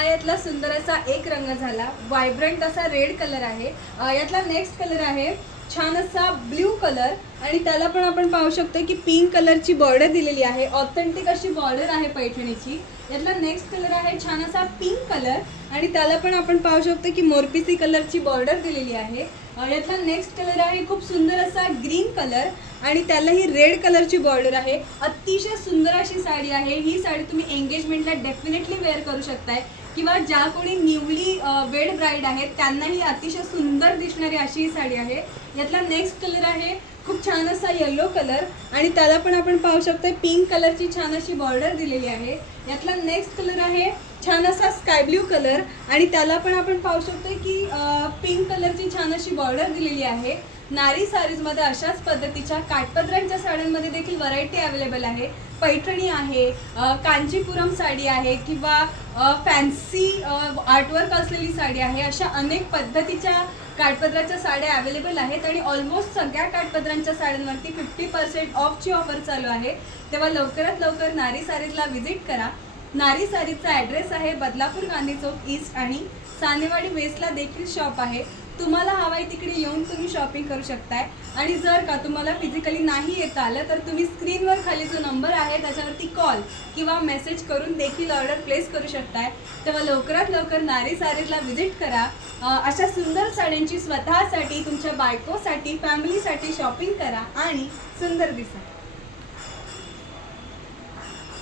हा यातला सुंदर असा एक रंग झाला, वायब्रंट असा रेड कलर आहे। यातला नेक्स्ट कलर आहे छान असा ब्ल्यू कलर आणि त्याला पण आपण पाहू शकतो की पिंक कलरची बॉर्डर दिलेली आहे, ऑथेंटिक अशी बॉर्डर आहे पैठणीची। यातला नेक्स्ट कलर आहे छान असा पिंक कलर आणि त्याला पण आपण पाहू शकतो की मोरपिसी कलरची बॉर्डर दिलेली आहे। यातला नेक्स्ट कलर आहे खूप सुंदर असा ग्रीन कलर आणि त्याला ही रेड कलरची बॉर्डर आहे। अतिशय सुंदर अशी साडी आहे। ही साडी तुम्ही एंगेजमेंटला डेफिनेटली वेअर करू शकताय किंवा ज्या कोणी न्यूली वेड ब्राइड आहेत त्यांनाही अतिशय सुंदर दिसणारी अशी ही साडी आहे। यातला नेक्स्ट कलर आहे खूप छान असा येलो कलर आणि त्याला पण आपण पाहू शकतो पिंक कलरची छान अशी बॉर्डर दिलेली आहे। यातला नेक्स्ट कलर आहे छान असा स्काय ब्ल्यू कलर आणि त्याला पण आपण पाहू शकतो की पिंक कलरची छान अशी बॉर्डर दिलेली आहे। नारी सारीज मध्ये अशाच पद्धतीच्या काठपदरांच्या साड्यांमध्ये देखील व्हरायटी अवेलेबल आहे। पैठणी आहे, कांचीपुरम साडी आहे किंवा फॅन्सी आर्टवर्क असलेली साडी आहे, अशा अनेक पद्धतीच्या काठपदराच्या साड्या अवेलेबल आहेत आणि ऑलमोस्ट सगळ्या काठपदरांच्या साड्यांवरती 50% ऑफची ऑफर चालू आहे। तेव्हा लवकरात लवकर नारी सारीजला व्हिजिट करा। नारी सारीजचा ॲड्रेस आहे बदलापूर गांधी चौक ईस्ट आणि सानेवाडी वेस्टला देखील शॉप आहे। तुम्हाला हवाय तिकडे येऊन तुम्ही शॉपिंग करू शकताय आणि जर का तुम्हाला फिजिकली नाही येता आलं तर तुम्ही स्क्रीनवर खाली जो नंबर आहे त्याच्यावरती कॉल किंवा मेसेज करून देखील ऑर्डर प्लेस करू शकताय। तेव्हा लवकरात लवकर नारी सारीजला व्हिजिट करा। अशा सुंदर साड्यांची स्वतःसाठी, तुमच्या बायकोसाठी, फॅमिलीसाठी शॉपिंग करा आणि सुंदर दिसा।